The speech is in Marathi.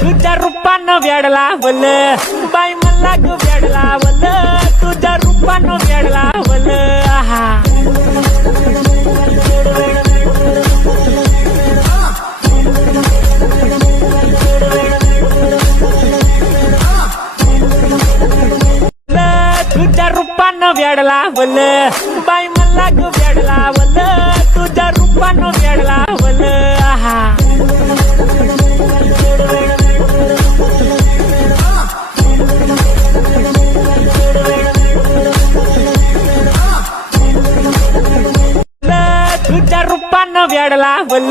तुझ्या रूपानं वेड लावल बाई मला ग वेड लावल तुझ्या रूपानं वेड लावल आहा तुझ्या रूपानं वेड लावल बाई मला ग वेड लावल तुझ्या रूपानं वेड लावल आहा तुझ्या रूपानं वेड लावल